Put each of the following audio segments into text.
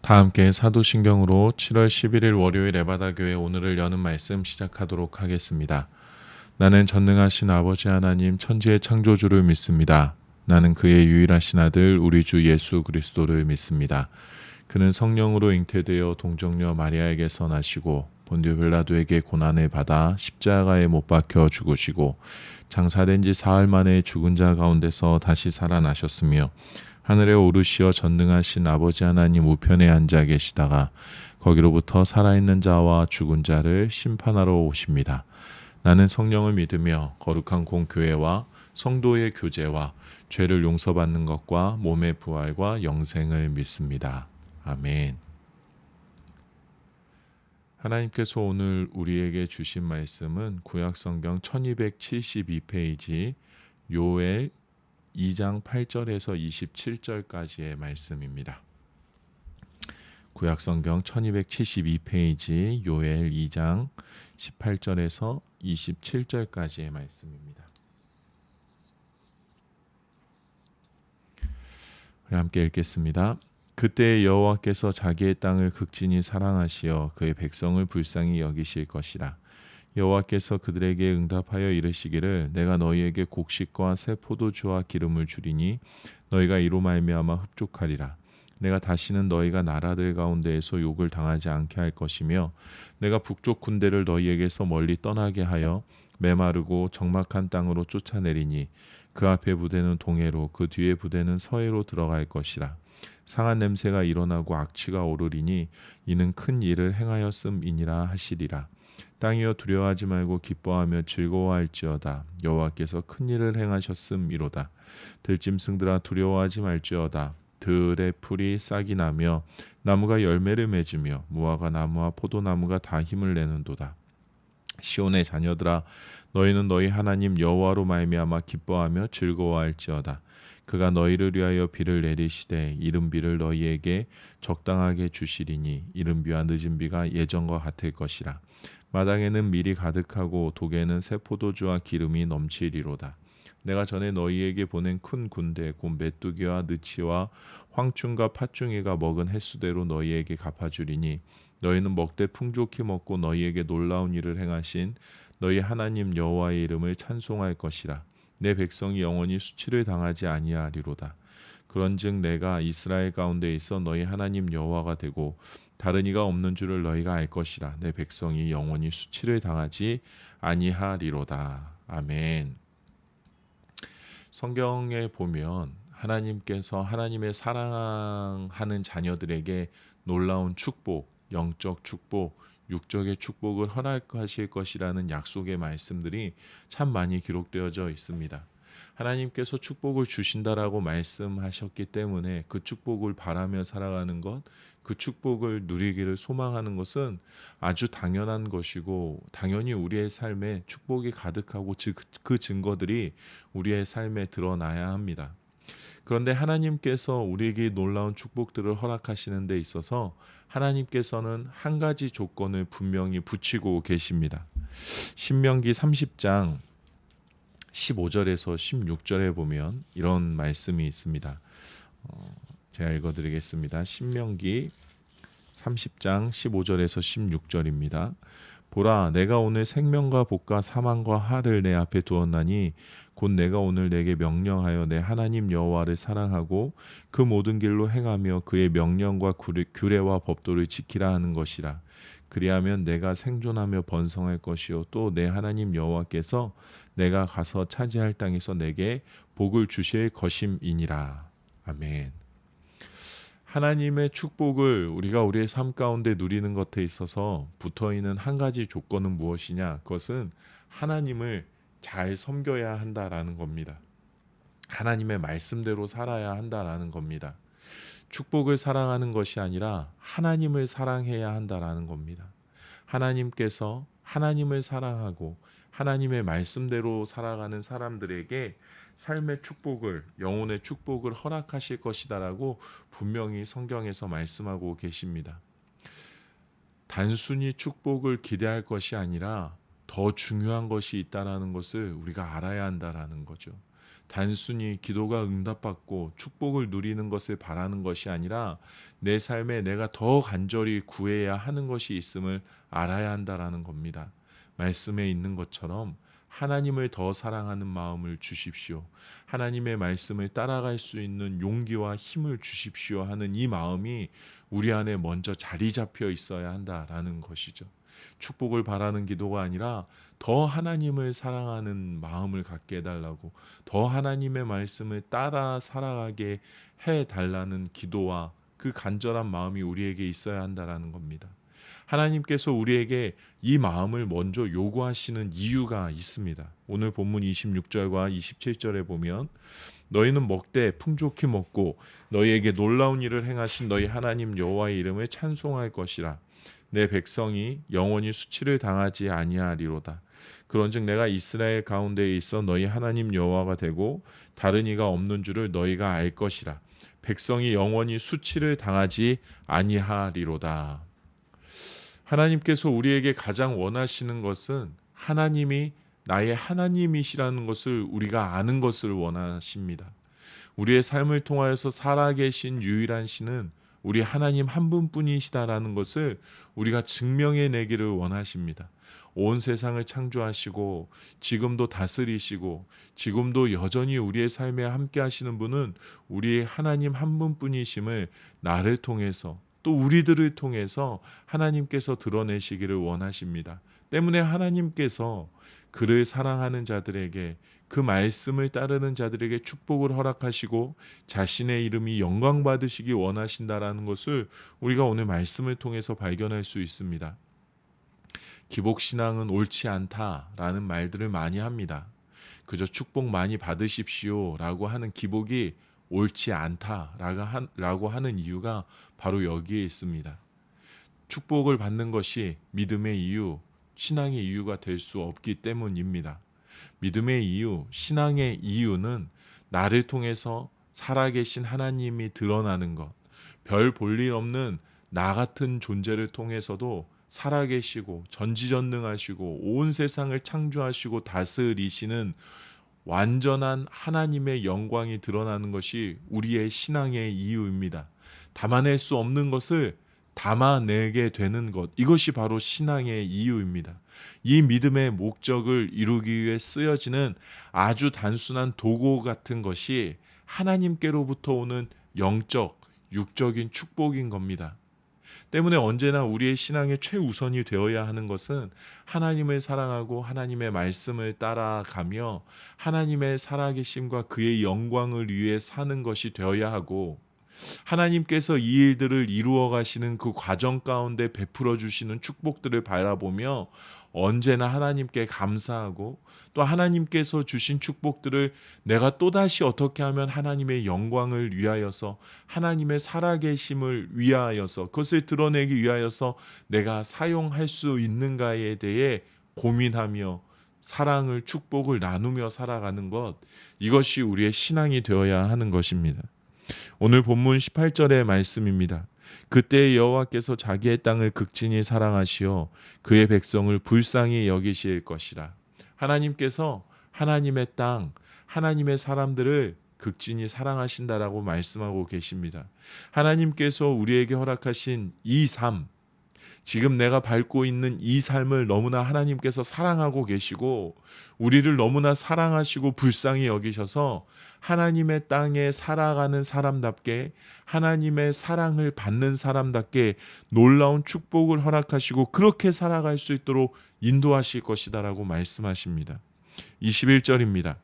다 함께 사도신경으로 7월 11일 월요일 에바다 교회 오늘을 여는 말씀 시작하도록 하겠습니다. 나는 전능하신 아버지 하나님 천지의 창조주를 믿습니다. 나는 그의 유일하신 아들 우리 주 예수 그리스도를 믿습니다. 그는 성령으로 잉태되어 동정녀 마리아에게서 나시고 본디오 빌라도에게 고난을 받아 십자가에 못 박혀 죽으시고 장사된 지 사흘 만에 죽은 자 가운데서 다시 살아나셨으며 하늘에 오르시어 전능하신 아버지 하나님 우편에 앉아 계시다가 거기로부터 살아있는 자와 죽은 자를 심판하러 오십니다. 나는 성령을 믿으며 거룩한 공교회와 성도의 교제와 죄를 용서받는 것과 몸의 부활과 영생을 믿습니다. 아멘. 하나님께서 오늘 우리에게 주신 말씀은 구약성경 1272페이지 요엘 2장 8절에서 27절까지의 말씀입니다. 구약성경 1272페이지 요엘 2장 18절에서 27절까지의 말씀입니다. 함께 읽겠습니다. 그때 여호와께서 자기의 땅을 극진히 사랑하시어 그의 백성을 불쌍히 여기실 것이라. 여호와께서 그들에게 응답하여 이르시기를 내가 너희에게 곡식과 새 포도주와 기름을 주리니 너희가 이로 말미암아 흡족하리라. 내가 다시는 너희가 나라들 가운데에서 욕을 당하지 않게 할 것이며 내가 북쪽 군대를 너희에게서 멀리 떠나게 하여 메마르고 적막한 땅으로 쫓아내리니 그 앞에 부대는 동해로 그 뒤에 부대는 서해로 들어갈 것이라. 상한 냄새가 일어나고 악취가 오르리니 이는 큰 일을 행하였음이니라 하시리라. 땅이여 두려워하지 말고 기뻐하며 즐거워할지어다. 여호와께서 큰 일을 행하셨음이로다. 들짐승들아 두려워하지 말지어다. 들의 풀이 싹이 나며 나무가 열매를 맺으며 무화과 나무와 포도나무가 다 힘을 내는도다. 시온의 자녀들아 너희는 너희 하나님 여호와로 말미암아 기뻐하며 즐거워할지어다. 그가 너희를 위하여 비를 내리시되 이른 비를 너희에게 적당하게 주시리니 이른 비와 늦은 비가 예전과 같을 것이라. 마당에는 밀이 가득하고 독에는 새 포도주와 기름이 넘치리로다. 내가 전에 너희에게 보낸 큰 군대 곧 메뚜기와 느치와 황충과 팥중이가 먹은 횟수대로 너희에게 갚아주리니 너희는 먹되 풍족히 먹고 너희에게 놀라운 일을 행하신 너희 하나님 여호와의 이름을 찬송할 것이라. 내 백성이 영원히 수치를 당하지 아니하리로다. 그런즉 내가 이스라엘 가운데 있어 너희 하나님 여호와가 되고 다른 이가 없는 줄을 너희가 알 것이라. 내 백성이 영원히 수치를 당하지 아니하리로다. 아멘. 성경에 보면 하나님께서 하나님의 사랑하는 자녀들에게 놀라운 축복, 영적 축복, 육적의 축복을 허락하실 것이라는 약속의 말씀들이 참 많이 기록되어져 있습니다. 하나님께서 축복을 주신다라고 말씀하셨기 때문에 그 축복을 바라며 살아가는 것, 그 축복을 누리기를 소망하는 것은 아주 당연한 것이고 당연히 우리의 삶에 축복이 가득하고 그 증거들이 우리의 삶에 드러나야 합니다. 그런데 하나님께서 우리에게 놀라운 축복들을 허락하시는 데 있어서 하나님께서는 한 가지 조건을 분명히 붙이고 계십니다. 신명기 30장 15절에서 16절에 보면 이런 말씀이 있습니다. 제가 읽어드리겠습니다. 신명기 30장 15절에서 16절입니다. 보라, 내가 오늘 생명과 복과 사망과 화를 내 앞에 두었나니 곧 내가 오늘 내게 명령하여 내 하나님 여호와를 사랑하고 그 모든 길로 행하며 그의 명령과 규례와 법도를 지키라 하는 것이라. 그리하면 내가 생존하며 번성할 것이요 또 내 하나님 여호와께서 내가 가서 차지할 땅에서 내게 복을 주실 것임이니라. 아멘. 하나님의 축복을 우리가 우리의 삶 가운데 누리는 것에 있어서 붙어있는 한 가지 조건은 무엇이냐? 그것은 하나님을 잘 섬겨야 한다라는 겁니다. 하나님의 말씀대로 살아야 한다라는 겁니다. 축복을 사랑하는 것이 아니라 하나님을 사랑해야 한다라는 겁니다. 하나님께서 하나님을 사랑하고 하나님의 말씀대로 살아가는 사람들에게 삶의 축복을, 영혼의 축복을 허락하실 것이다라고 분명히 성경에서 말씀하고 계십니다. 단순히 축복을 기대할 것이 아니라 더 중요한 것이 있다라는 것을 우리가 알아야 한다라는 거죠. 단순히 기도가 응답받고 축복을 누리는 것을 바라는 것이 아니라 내 삶에 내가 더 간절히 구해야 하는 것이 있음을 알아야 한다라는 겁니다. 말씀에 있는 것처럼 하나님을 더 사랑하는 마음을 주십시오. 하나님의 말씀을 따라갈 수 있는 용기와 힘을 주십시오 하는 이 마음이 우리 안에 먼저 자리 잡혀 있어야 한다라는 것이죠. 축복을 바라는 기도가 아니라 더 하나님을 사랑하는 마음을 갖게 해달라고, 더 하나님의 말씀을 따라 살아가게 해달라는 기도와 그 간절한 마음이 우리에게 있어야 한다라는 겁니다. 하나님께서 우리에게 이 마음을 먼저 요구하시는 이유가 있습니다. 오늘 본문 26절과 27절에 보면 너희는 먹되 풍족히 먹고 너희에게 놀라운 일을 행하신 너희 하나님 여호와의 이름을 찬송할 것이라. 내 백성이 영원히 수치를 당하지 아니하리로다. 그런즉 내가 이스라엘 가운데에 있어 너희 하나님 여호와가 되고 다른 이가 없는 줄을 너희가 알 것이라. 백성이 영원히 수치를 당하지 아니하리로다. 하나님께서 우리에게 가장 원하시는 것은 하나님이 나의 하나님이시라는 것을 우리가 아는 것을 원하십니다. 우리의 삶을 통하여서 살아계신 유일한 신은 우리 하나님 한 분뿐이시다라는 것을 우리가 증명해내기를 원하십니다. 온 세상을 창조하시고 지금도 다스리시고 지금도 여전히 우리의 삶에 함께 하시는 분은 우리의 하나님 한 분뿐이심을 나를 통해서 또 우리들을 통해서 하나님께서 드러내시기를 원하십니다. 때문에 하나님께서 그를 사랑하는 자들에게, 그 말씀을 따르는 자들에게 축복을 허락하시고 자신의 이름이 영광받으시기 원하신다라는 것을 우리가 오늘 말씀을 통해서 발견할 수 있습니다. 기복신앙은 옳지 않다라는 말들을 많이 합니다. 그저 축복 많이 받으십시오 라고 하는 기복이 옳지 않다라고 하는 이유가 바로 여기에 있습니다. 축복을 받는 것이 믿음의 이유, 신앙의 이유가 될 수 없기 때문입니다. 믿음의 이유, 신앙의 이유는 나를 통해서 살아계신 하나님이 드러나는 것, 별 볼일 없는 나 같은 존재를 통해서도 살아계시고 전지전능하시고 온 세상을 창조하시고 다스리시는 완전한 하나님의 영광이 드러나는 것이 우리의 신앙의 이유입니다. 담아낼 수 없는 것을 담아내게 되는 것, 이것이 바로 신앙의 이유입니다. 이 믿음의 목적을 이루기 위해 쓰여지는 아주 단순한 도구 같은 것이 하나님께로부터 오는 영적, 육적인 축복인 겁니다. 때문에 언제나 우리의 신앙의 최우선이 되어야 하는 것은 하나님을 사랑하고 하나님의 말씀을 따라가며 하나님의 살아계심과 그의 영광을 위해 사는 것이 되어야 하고, 하나님께서 이 일들을 이루어 가시는 그 과정 가운데 베풀어 주시는 축복들을 바라보며 언제나 하나님께 감사하고, 또 하나님께서 주신 축복들을 내가 또다시 어떻게 하면 하나님의 영광을 위하여서, 하나님의 살아계심을 위하여서, 그것을 드러내기 위하여서 내가 사용할 수 있는가에 대해 고민하며 사랑을, 축복을 나누며 살아가는 것, 이것이 우리의 신앙이 되어야 하는 것입니다. 오늘 본문 18절의 말씀입니다. 그때 여호와께서 자기의 땅을 극진히 사랑하시어 그의 백성을 불쌍히 여기실 것이라. 하나님께서 하나님의 땅, 하나님의 사람들을 극진히 사랑하신다라고 말씀하고 계십니다. 하나님께서 우리에게 허락하신 이 삶, 지금 내가 밟고 있는 이 삶을 너무나 하나님께서 사랑하고 계시고 우리를 너무나 사랑하시고 불쌍히 여기셔서 하나님의 땅에 살아가는 사람답게, 하나님의 사랑을 받는 사람답게 놀라운 축복을 허락하시고 그렇게 살아갈 수 있도록 인도하실 것이다라고 말씀하십니다. 21절입니다.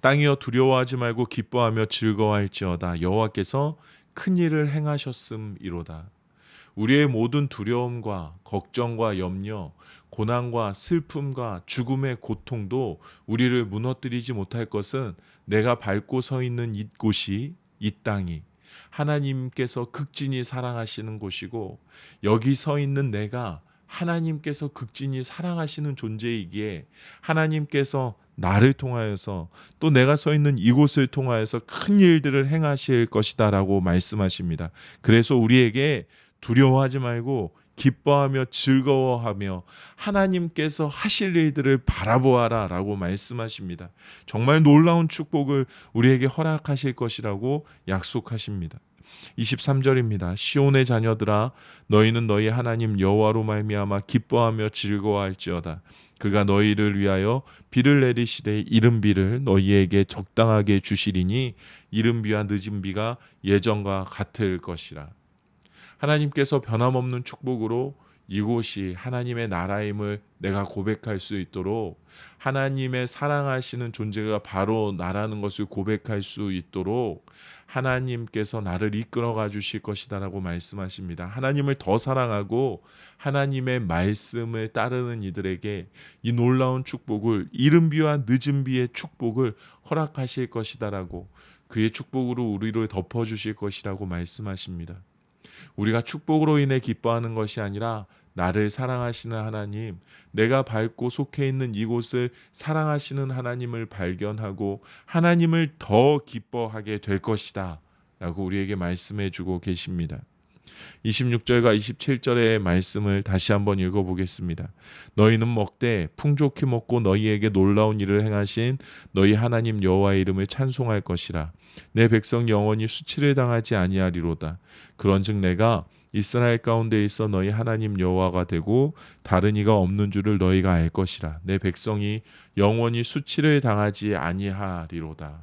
땅이여 두려워하지 말고 기뻐하며 즐거워할지어다. 여호와께서 큰 일을 행하셨음이로다. 우리의 모든 두려움과 걱정과 염려, 고난과 슬픔과 죽음의 고통도 우리를 무너뜨리지 못할 것은 내가 밟고 서 있는 이곳이, 이 땅이 하나님께서 극진히 사랑하시는 곳이고, 여기 서 있는 내가 하나님께서 극진히 사랑하시는 존재이기에 하나님께서 나를 통하여서 또 내가 서 있는 이곳을 통하여서 큰 일들을 행하실 것이다 라고 말씀하십니다. 그래서 우리에게 두려워하지 말고 기뻐하며 즐거워하며 하나님께서 하실 일들을 바라보아라 라고 말씀하십니다. 정말 놀라운 축복을 우리에게 허락하실 것이라고 약속하십니다. 23절입니다. 시온의 자녀들아 너희는 너희 하나님 여호와로 말미암아 기뻐하며 즐거워할지어다. 그가 너희를 위하여 비를 내리시되 이른 비를 너희에게 적당하게 주시리니 이른 비와 늦은 비가 예전과 같을 것이라. 하나님께서 변함없는 축복으로 이곳이 하나님의 나라임을 내가 고백할 수 있도록, 하나님의 사랑하시는 존재가 바로 나라는 것을 고백할 수 있도록 하나님께서 나를 이끌어가 주실 것이다라고 말씀하십니다. 하나님을 더 사랑하고 하나님의 말씀을 따르는 이들에게 이 놀라운 축복을, 이른 비와 늦은 비의 축복을 허락하실 것이다라고, 그의 축복으로 우리를 덮어주실 것이라고 말씀하십니다. 우리가 축복으로 인해 기뻐하는 것이 아니라 나를 사랑하시는 하나님, 내가 밟고 속해 있는 이곳을 사랑하시는 하나님을 발견하고 하나님을 더 기뻐하게 될 것이다 라고 우리에게 말씀해 주고 계십니다. 26절과 27절의 말씀을 다시 한번 읽어보겠습니다. 너희는 먹되 풍족히 먹고 너희에게 놀라운 일을 행하신 너희 하나님 여호와의 이름을 찬송할 것이라. 내 백성 영원히 수치를 당하지 아니하리로다. 그런즉 내가 이스라엘 가운데 있어 너희 하나님 여호와가 되고 다른 이가 없는 줄을 너희가 알 것이라. 내 백성이 영원히 수치를 당하지 아니하리로다.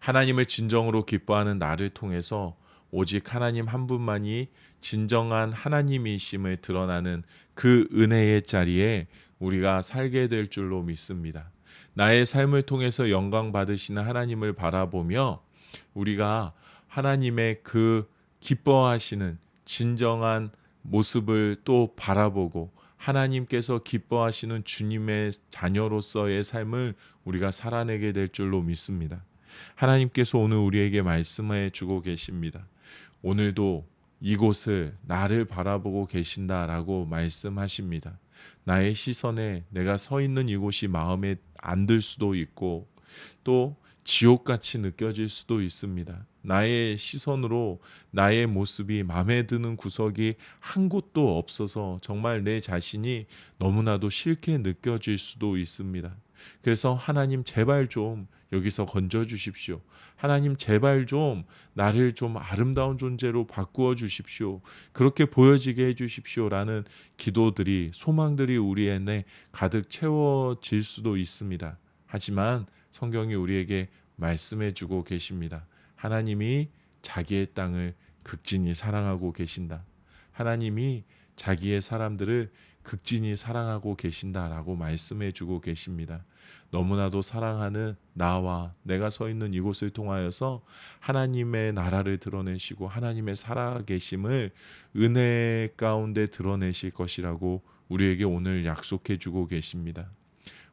하나님을 진정으로 기뻐하는 나를 통해서 오직 하나님 한 분만이 진정한 하나님이심을 드러나는 그 은혜의 자리에 우리가 살게 될 줄로 믿습니다. 나의 삶을 통해서 영광 받으시는 하나님을 바라보며 우리가 하나님의 그 기뻐하시는 진정한 모습을 또 바라보고 하나님께서 기뻐하시는 주님의 자녀로서의 삶을 우리가 살아내게 될 줄로 믿습니다. 하나님께서 오늘 우리에게 말씀해 주고 계십니다. 오늘도 이곳을 나를 바라보고 계신다라고 말씀하십니다. 나의 시선에 내가 서 있는 이곳이 마음에 안 들 수도 있고 또 지옥같이 느껴질 수도 있습니다. 나의 시선으로 나의 모습이 마음에 드는 구석이 한 곳도 없어서 정말 내 자신이 너무나도 싫게 느껴질 수도 있습니다. 그래서 하나님 제발 좀 여기서 건져 주십시오. 하나님 제발 좀 나를 좀 아름다운 존재로 바꾸어 주십시오. 그렇게 보여지게 해 주십시오라는 기도들이, 소망들이 우리 안에 가득 채워질 수도 있습니다. 하지만 성경이 우리에게 말씀해 주고 계십니다. 하나님이 자기의 땅을 극진히 사랑하고 계신다. 하나님이 자기의 사람들을 극진히 사랑하고 계신다라고 말씀해 주고 계십니다. 너무나도 사랑하는 나와 내가 서 있는 이곳을 통하여서 하나님의 나라를 드러내시고 하나님의 살아계심을 은혜 가운데 드러내실 것이라고 우리에게 오늘 약속해 주고 계십니다.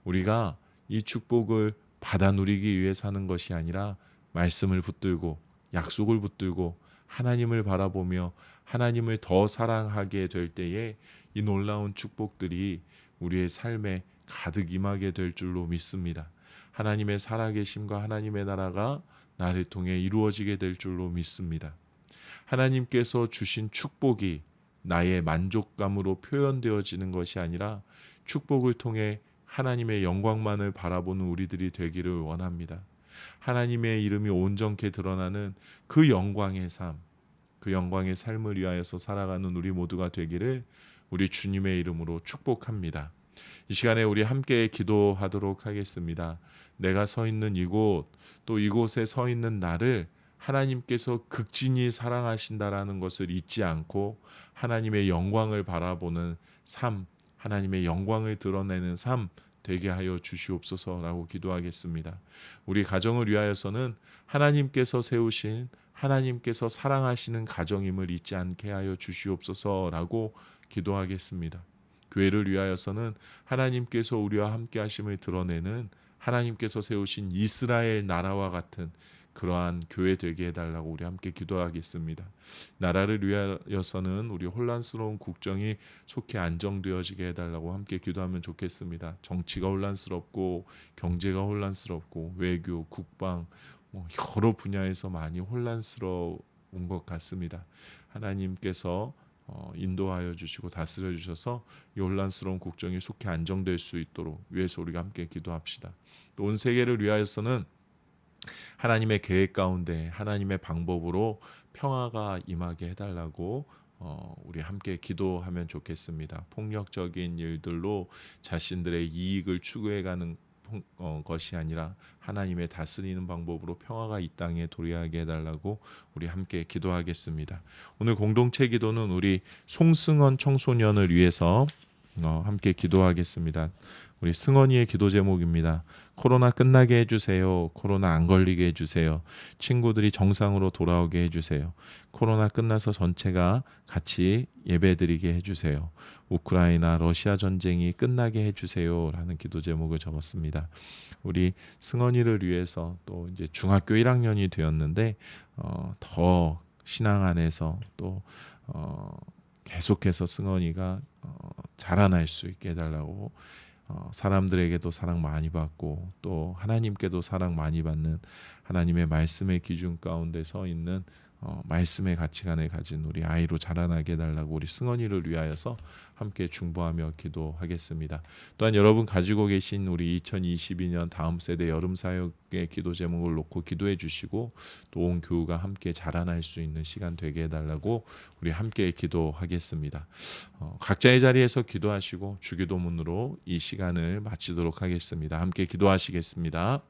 우리가 이 축복을 받아 누리기 위해 사는 것이 아니라 말씀을 붙들고 약속을 붙들고 하나님을 바라보며 하나님을 더 사랑하게 될 때에 이 놀라운 축복들이 우리의 삶에 가득 임하게 될 줄로 믿습니다. 하나님의 살아계심과 하나님의 나라가 나를 통해 이루어지게 될 줄로 믿습니다. 하나님께서 주신 축복이 나의 만족감으로 표현되어지는 것이 아니라 축복을 통해 하나님의 영광만을 바라보는 우리들이 되기를 원합니다. 하나님의 이름이 온전케 드러나는 그 영광의 삶, 그 영광의 삶을 위하여서 살아가는 우리 모두가 되기를 우리 주님의 이름으로 축복합니다. 이 시간에 우리 함께 기도하도록 하겠습니다. 내가 서 있는 이곳, 또 이곳에 서 있는 나를 하나님께서 극진히 사랑하신다라는 것을 잊지 않고 하나님의 영광을 바라보는 삶, 하나님의 영광을 드러내는 삶 되게 하여 주시옵소서라고 기도하겠습니다. 우리 가정을 위하여서는 하나님께서 세우신, 하나님께서 사랑하시는 가정임을 잊지 않게 하여 주시옵소서라고 기도하겠습니다. 교회를 위하여서는 하나님께서 우리와 함께 하심을 드러내는, 하나님께서 세우신 이스라엘 나라와 같은 그러한 교회 되게 해달라고 우리 함께 기도하겠습니다. 나라를 위하여서는 우리 혼란스러운 국정이 속히 안정되어지게 해달라고 함께 기도하면 좋겠습니다. 정치가 혼란스럽고 경제가 혼란스럽고 외교, 국방 여러 분야에서 많이 혼란스러운 것 같습니다. 하나님께서 인도하여 주시고 다스려 주셔서 이 혼란스러운 국정이 속히 안정될 수 있도록 위해서 우리가 함께 기도합시다. 또 온 세계를 위하여서는 하나님의 계획 가운데 하나님의 방법으로 평화가 임하게 해달라고 우리 함께 기도하면 좋겠습니다. 폭력적인 일들로 자신들의 이익을 추구해가는 것이 아니라 하나님의 다스리는 방법으로 평화가 이 땅에 도래하게 해달라고 우리 함께 기도하겠습니다. 오늘 공동체 기도는 우리 송승헌 청소년을 위해서 함께 기도하겠습니다. 우리 승헌이의 기도 제목입니다. 코로나 끝나게 해주세요. 코로나 안 걸리게 해주세요. 친구들이 정상으로 돌아오게 해주세요. 코로나 끝나서 전체가 같이 예배드리게 해주세요. 우크라이나 러시아 전쟁이 끝나게 해주세요. 라는 기도 제목을 적었습니다. 우리 승헌이를 위해서 또 이제 중학교 1학년이 되었는데 더 신앙 안에서 또 계속해서 승헌이가 자라날 수 있게 해달라고 사람들에게도 사랑 많이 받고 또 하나님께도 사랑 많이 받는 하나님의 말씀의 기준 가운데 서 있는 말씀의 가치관을 가진 우리 아이로 자라나게 해달라고 우리 승헌이를 위하여서 함께 중보하며 기도하겠습니다. 또한 여러분 가지고 계신 우리 2022년 다음 세대 여름 사역의 기도 제목을 놓고 기도해 주시고 또 온 교우가 함께 자라날 수 있는 시간 되게 해달라고 우리 함께 기도하겠습니다. 각자의 자리에서 기도하시고 주기도문으로 이 시간을 마치도록 하겠습니다. 함께 기도하시겠습니다.